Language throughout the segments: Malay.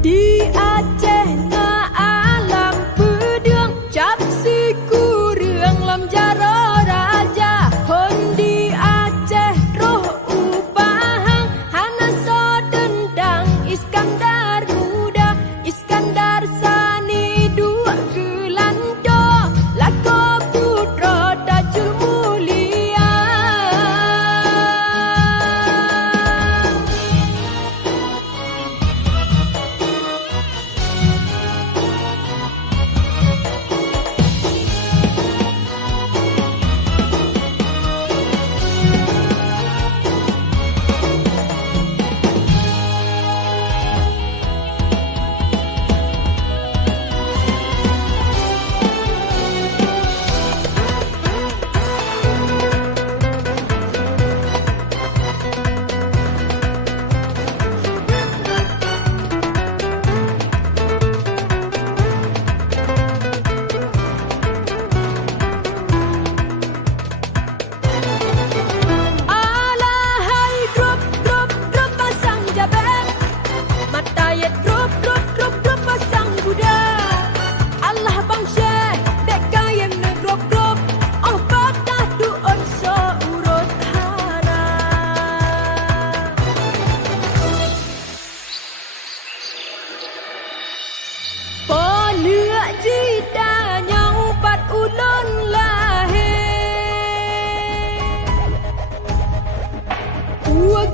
Di Aceh na alam pedang cap si kurang lam jaro raja hon di Aceh roh upahang hana so dendang Iskandar muda Iskandar sani dua gelando lako putra Dajjal mulia.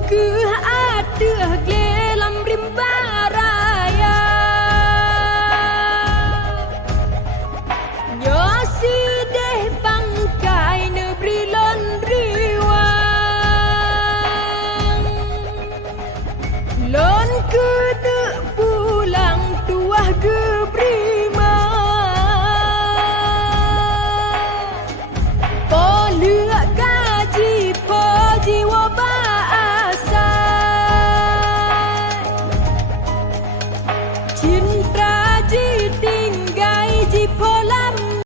Ke